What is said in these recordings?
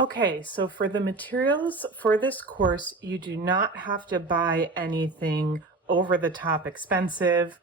Okay, so for the materials for this course, you do not have to buy anything over the top expensive.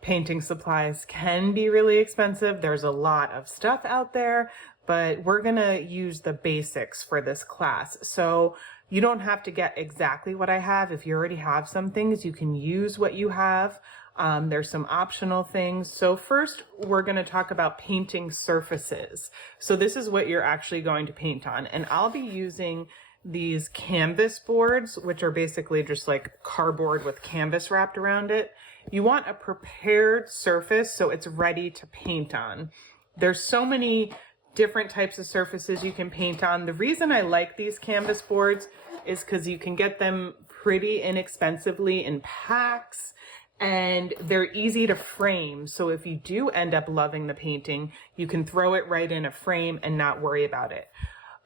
Painting supplies can be really expensive. There's a lot of stuff out there, but we're gonna use the basics for this class. So you don't have to get exactly what I have. If you already have some things, you can use what you have. There's some optional things. So first, we're going to talk about painting surfaces. So this is what you're actually going to paint on. And I'll be using these canvas boards, which are basically just like cardboard with canvas wrapped around it. You want a prepared surface so it's ready to paint on. There's so many different types of surfaces you can paint on. The reason I like these canvas boards is because you can get them pretty inexpensively in packs, and they're easy to frame. So if you do end up loving the painting, you can throw it right in a frame and not worry about it.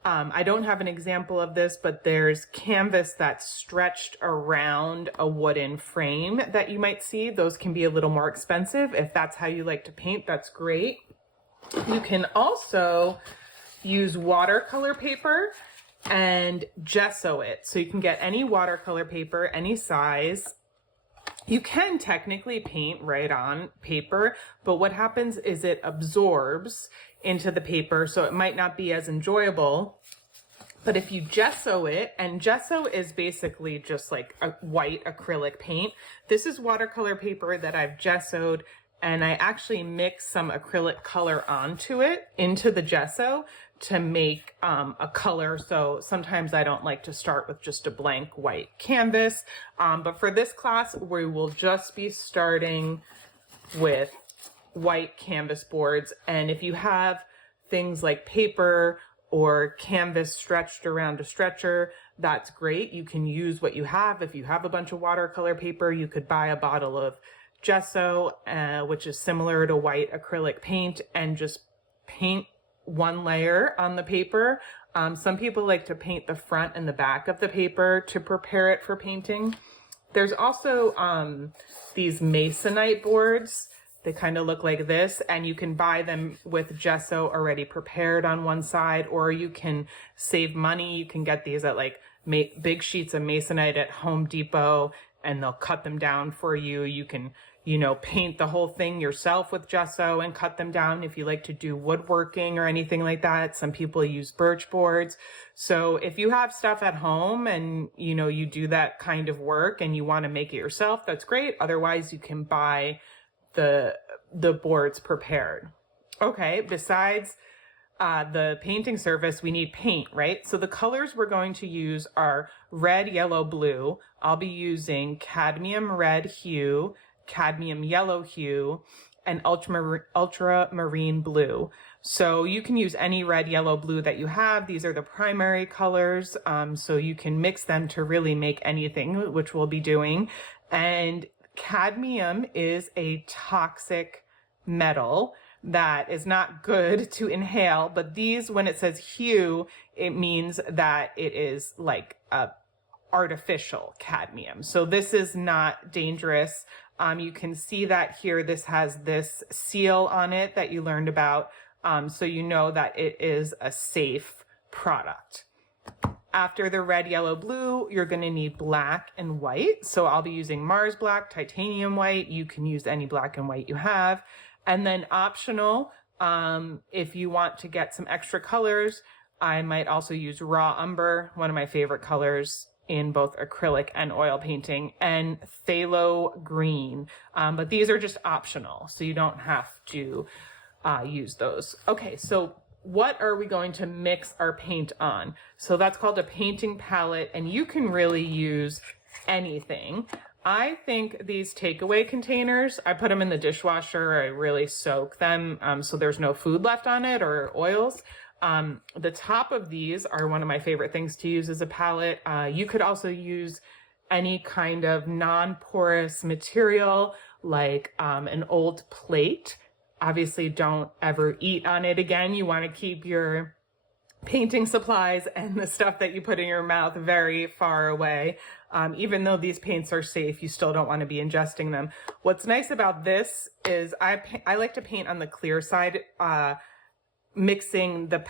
I don't have an example of this, but there's canvas that's stretched around a wooden frame that you might see. Those can be a little more expensive. If that's how you like to paint, that's great. You can also use watercolor paper and gesso it. So you can get any watercolor paper, any size. You can technically paint right on paper, but what happens is it absorbs into the paper, so it might not be as enjoyable. But if you gesso it, and gesso is basically just like a white acrylic paint. This is watercolor paper that I've gessoed, and I actually mix some acrylic color onto it, into the gesso, to make a color. So sometimes I don't like to start with just a blank white canvas. But for this class, we will just be starting with white canvas boards. And if you have things like paper or canvas stretched around a stretcher, that's great. You can use what you have. If you have a bunch of watercolor paper, you could buy a bottle of gesso, which is similar to white acrylic paint, and just paint one layer on the paper. Some people like to paint the front and the back of the paper to prepare it for painting. There's also these masonite boards. They kind of look like this, and you can buy them with gesso already prepared on one side, or you can save money. You can get these at like big sheets of masonite at Home Depot, and they'll cut them down for you. You can, paint the whole thing yourself with gesso and cut them down if you like to do woodworking or anything like that. Some people use birch boards. So if you have stuff at home and, you do that kind of work and you want to make it yourself, that's great. Otherwise, you can buy the boards prepared. Okay, besides the painting surface, we need paint, right? So the colors we're going to use are red, yellow, blue. I'll be using cadmium red hue, cadmium yellow hue, and ultramarine blue. So you can use any red, yellow, blue that you have. These are the primary colors. So you can mix them to really make anything, which we'll be doing. And cadmium is a toxic metal that is not good to inhale, but these, when it says hue, it means that it is like a artificial cadmium. So this is not dangerous. You can see that here, this has this seal on it that you learned about. So you know that it is a safe product. After the red, yellow, blue, you're going to need black and white. So I'll be using Mars black, titanium white. You can use any black and white you have. And then optional, if you want to get some extra colors, I might also use raw umber, one of my favorite colors in both acrylic and oil painting, and phthalo green. But these are just optional, so you don't have to use those. Okay, so what are we going to mix our paint on? So that's called a painting palette, and you can really use anything. I think these takeaway containers, I put them in the dishwasher, I really soak them so there's no food left on it or oils. The top of these are one of my favorite things to use as a palette. You could also use any kind of non-porous material like an old plate. Obviously, don't ever eat on it again. You want to keep your painting supplies and the stuff that you put in your mouth very far away. Even though these paints are safe, you still don't want to be ingesting them. What's nice about this is I like to paint on the clear side mixing the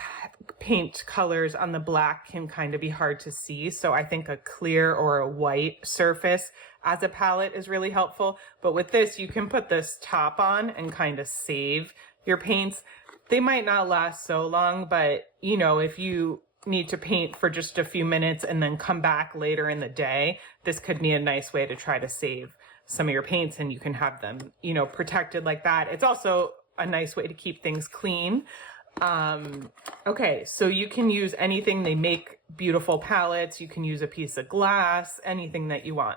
paint colors on the black can kind of be hard to see. So I think a clear or a white surface as a palette is really helpful. But with this, you can put this top on and kind of save your paints. They might not last so long, but you know, if you need to paint for just a few minutes and then come back later in the day, this could be a nice way to try to save some of your paints, and you can have them, you know, protected like that. It's also a nice way to keep things clean. Okay, so you can use anything. They make beautiful palettes. You can use a piece of glass, anything that you want.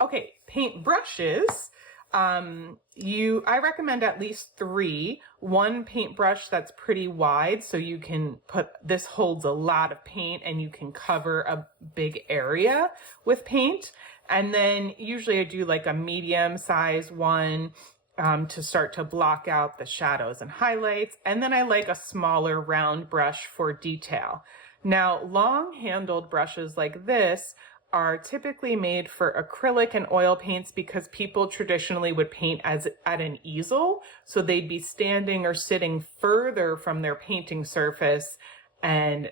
Okay, paint brushes. I recommend at least 3. One paintbrush that's pretty wide, so you can this holds a lot of paint and you can cover a big area with paint. And then usually I do like a medium size one to start to block out the shadows and highlights. And then I like a smaller round brush for detail. Now, long handled brushes like this are typically made for acrylic and oil paints because people traditionally would paint at an easel. So they'd be standing or sitting further from their painting surface and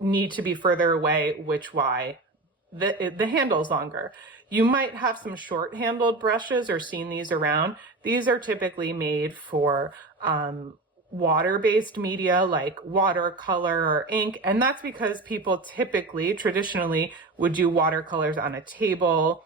need to be further away, which why the handle's longer. You might have some short handled brushes or seen these around. These are typically made for water-based media like watercolor or ink, and that's because people traditionally would do watercolors on a table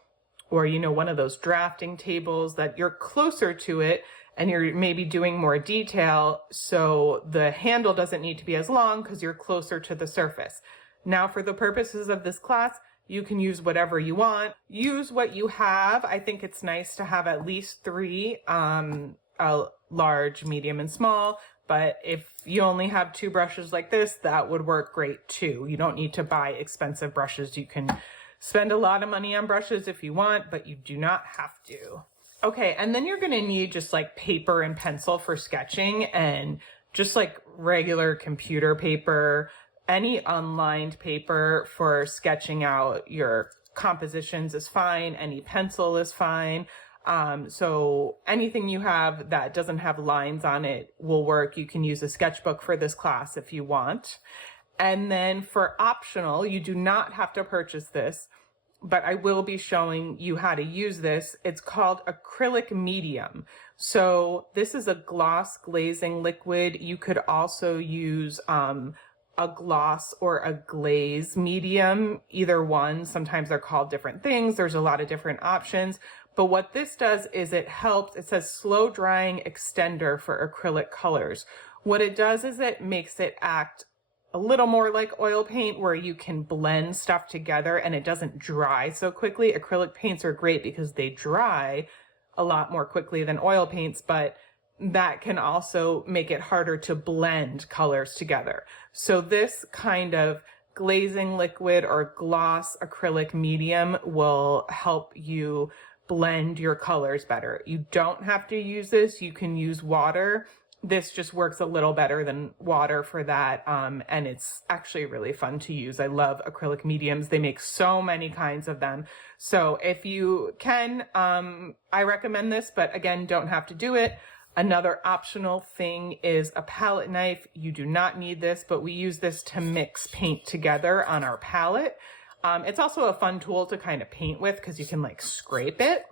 or, you know, one of those drafting tables that you're closer to it and you're maybe doing more detail, so the handle doesn't need to be as long because you're closer to the surface. Now, for the purposes of this class, you can use whatever you want. Use what you have. I think it's nice to have at least 3, a large, medium, and small. But if you only have 2 brushes like this, that would work great too. You don't need to buy expensive brushes. You can spend a lot of money on brushes if you want, but you do not have to. Okay, and then you're gonna need just like paper and pencil for sketching, and just like regular computer paper, any unlined paper for sketching out your compositions is fine. Any pencil is fine. So anything you have that doesn't have lines on it will work. You can use a sketchbook for this class if you want. And then for optional, you do not have to purchase this, but I will be showing you how to use this. It's called acrylic medium. So this is a gloss glazing liquid. You could also use a gloss or a glaze medium, either one. Sometimes they're called different things. There's a lot of different options. But what this does is it says slow drying extender for acrylic colors. What it does is it makes it act a little more like oil paint, where you can blend stuff together and it doesn't dry so quickly. Acrylic paints are great because they dry a lot more quickly than oil paints, but that can also make it harder to blend colors together. So this kind of glazing liquid or gloss acrylic medium will help you blend your colors better. You don't have to use this. You can use water. This just works a little better than water for that. And it's actually really fun to use. I love acrylic mediums. They make so many kinds of them. So if you can, I recommend this, but again, don't have to do it. Another optional thing is a palette knife. You do not need this, but we use this to mix paint together on our palette. It's also a fun tool to kind of paint with because you can like scrape it.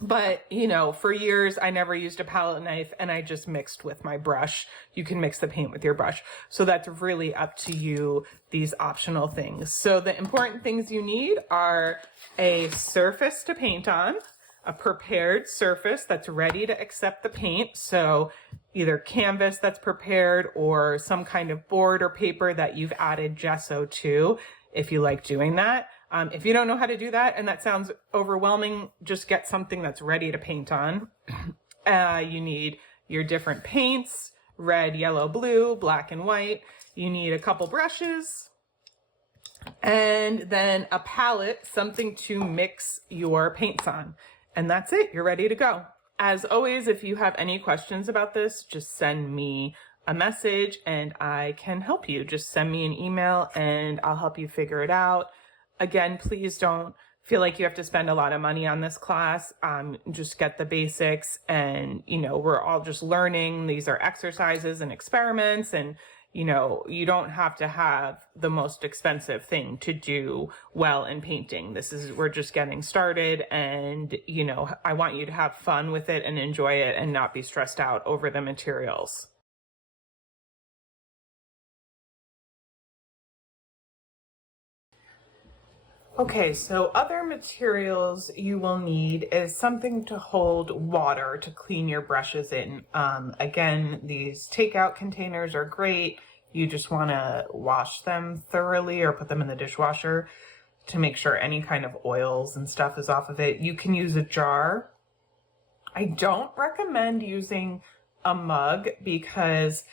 But, you know, for years, I never used a palette knife and I just mixed with my brush. You can mix the paint with your brush. So that's really up to you, these optional things. So the important things you need are a surface to paint on, a prepared surface that's ready to accept the paint. So either canvas that's prepared or some kind of board or paper that you've added gesso to, if you like doing that. If you don't know how to do that and that sounds overwhelming, just get something that's ready to paint on. You need your different paints, red, yellow, blue, black, and white. You need a couple brushes, and then a palette, something to mix your paints on. And that's it, you're ready to go. As always, if you have any questions about this, just send me a message and I can help you. Just send me an email and I'll help you figure it out. Again, please don't feel like you have to spend a lot of money on this class. Just get the basics, and we're all just learning. These are exercises and experiments, and you don't have to have the most expensive thing to do well in painting. We're just getting started, and I want you to have fun with it and enjoy it and not be stressed out over the materials. Okay, so other materials you will need is something to hold water to clean your brushes in. Again, these takeout containers are great. You just want to wash them thoroughly or put them in the dishwasher to make sure any kind of oils and stuff is off of it. You can use a jar. I don't recommend using a mug because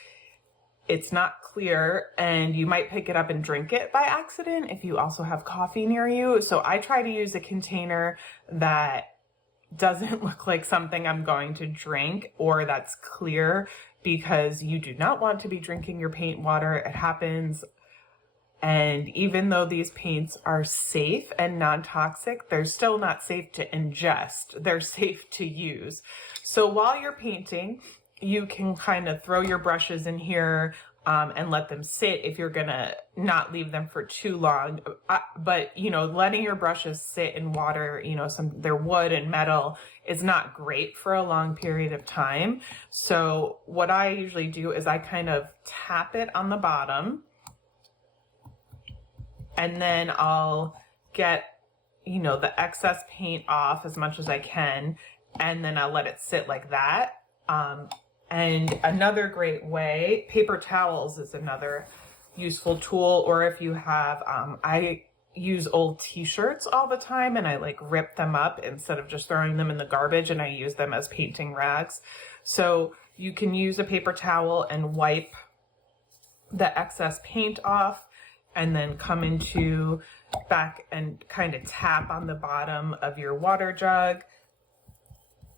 it's not clear and you might pick it up and drink it by accident if you also have coffee near you. So I try to use a container that doesn't look like something I'm going to drink or that's clear, because you do not want to be drinking your paint water. It happens. And even though these paints are safe and non-toxic, they're still not safe to ingest. They're safe to use. So while you're painting, you can kind of throw your brushes in here and let them sit if you're gonna not leave them for too long. But letting your brushes sit in water, they're wood and metal, is not great for a long period of time. So what I usually do is I kind of tap it on the bottom, and then I'll get the excess paint off as much as I can, and then I'll let it sit like that. And another great way, paper towels is another useful tool. Or if you have, I use old t-shirts all the time and I rip them up instead of just throwing them in the garbage, and I use them as painting rags. So you can use a paper towel and wipe the excess paint off, and then come into back and kind of tap on the bottom of your water jug.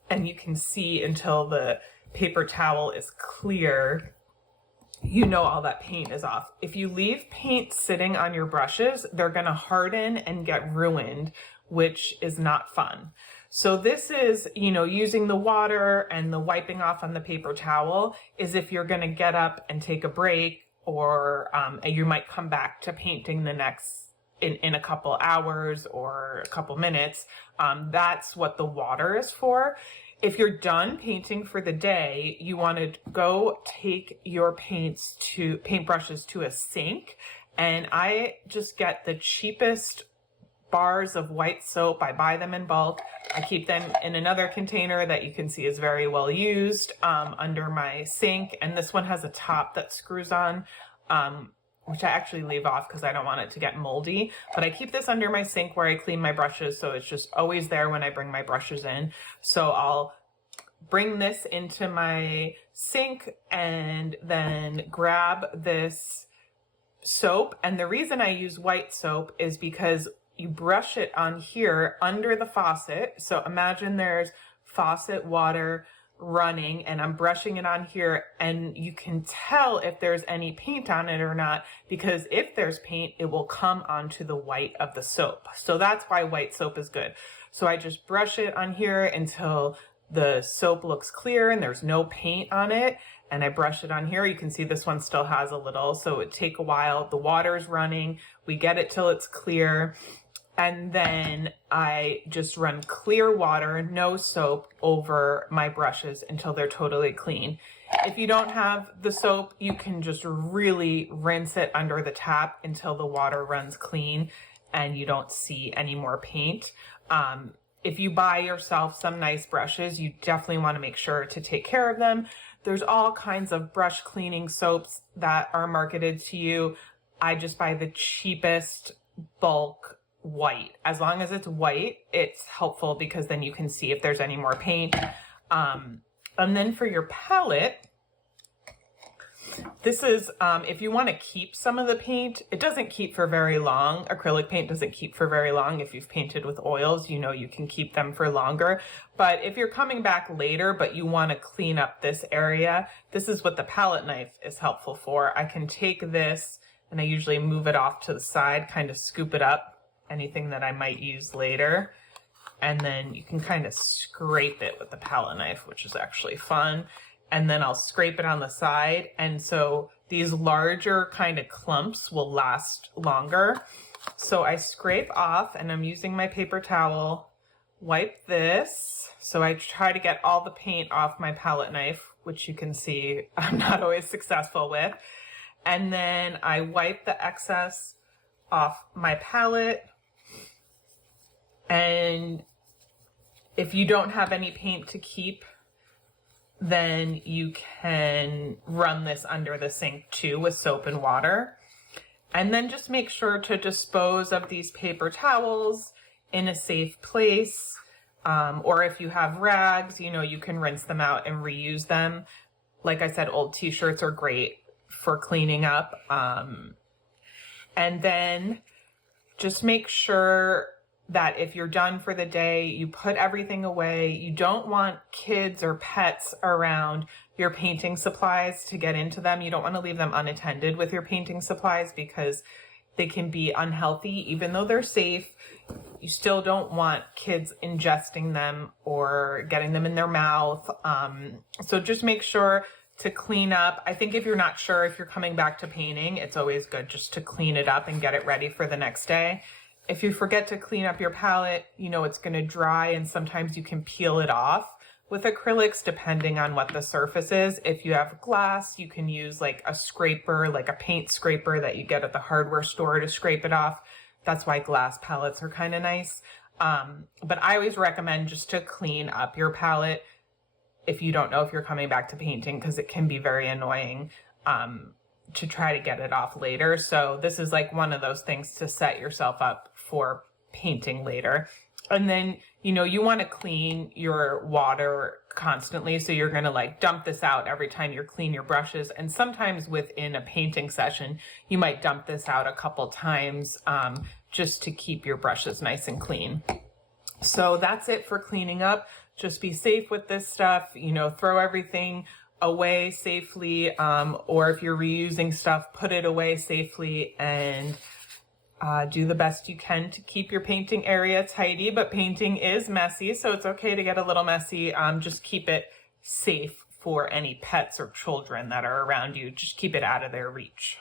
And you can see until the paper towel is clear, all that paint is off. If you leave paint sitting on your brushes, they're going to harden and get ruined, which is not fun. So this is, using the water and the wiping off on the paper towel is if you're going to get up and take a break, or you might come back to painting in a couple hours or a couple minutes. That's what the water is for. If you're done painting for the day, you want to go take your paintbrushes to a sink, and I just get the cheapest bars of white soap. I buy them in bulk. I keep them in another container that you can see is very well used under my sink, and this one has a top that screws on, which I actually leave off because I don't want it to get moldy. But I keep this under my sink where I clean my brushes, so it's just always there when I bring my brushes in. So I'll bring this into my sink and then grab this soap. And the reason I use white soap is because you brush it on here under the faucet. So imagine there's faucet water running and I'm brushing it on here, and you can tell if there's any paint on it or not, because if there's paint, it will come onto the white of the soap. So that's why white soap is good. So I just brush it on here until the soap looks clear and there's no paint on it, and I brush it on here. You can see this one still has a little, so it take a while. The water's running, we get it till it's clear, and then I just run clear water, no soap, over my brushes until they're totally clean. If you don't have the soap, you can just really rinse it under the tap until the water runs clean and you don't see any more paint. If you buy yourself some nice brushes, you definitely want to make sure to take care of them. There's all kinds of brush cleaning soaps that are marketed to you. I just buy the cheapest bulk white. As long as it's white, it's helpful because then you can see if there's any more paint. And then for your palette, this is, if you want to keep some of the paint, it doesn't keep for very long. Acrylic paint doesn't keep for very long. If you've painted with oils, you can keep them for longer. But if you're coming back later, but you want to clean up this area, this is what the palette knife is helpful for. I can take this and I usually move it off to the side, kind of scoop it up. anything that I might use later. And then you can kind of scrape it with the palette knife, which is actually fun. And then I'll scrape it on the side. And so these larger kind of clumps will last longer. So I scrape off, and I'm using my paper towel, wipe this. So I try to get all the paint off my palette knife, which you can see I'm not always successful with. And then I wipe the excess off my palette. And if you don't have any paint to keep, then you can run this under the sink too with soap and water. And then just make sure to dispose of these paper towels in a safe place. Or if you have rags, you know, you can rinse them out and reuse them. Like I said, old t-shirts are great for cleaning up. And then just make sure that if you're done for the day, you put everything away. You don't want kids or pets around your painting supplies to get into them. You don't want to leave them unattended with your painting supplies because they can be unhealthy. Even though they're safe, you still don't want kids ingesting them or getting them in their mouth. So just make sure to clean up. I think if you're not sure if you're coming back to painting, it's always good just to clean it up and get it ready for the next day. If you forget to clean up your palette, you know, it's going to dry, and sometimes you can peel it off with acrylics depending on what the surface is. If you have glass, you can use like a scraper, like a paint scraper that you get at the hardware store to scrape it off. That's why glass palettes are kind of nice. But I always recommend just to clean up your palette if you don't know if you're coming back to painting, because it can be very annoying to try to get it off later. So this is like one of those things to set yourself up for painting later. And then, you know, you want to clean your water constantly. So you're going to like dump this out every time you clean your brushes. And sometimes within a painting session, you might dump this out a couple times just to keep your brushes nice and clean. So that's it for cleaning up. Just be safe with this stuff, you know, throw everything away safely, or if you're reusing stuff, put it away safely, and do the best you can to keep your painting area tidy. But painting is messy, so it's okay to get a little messy. Just keep it safe for any pets or children that are around you. Just keep it out of their reach.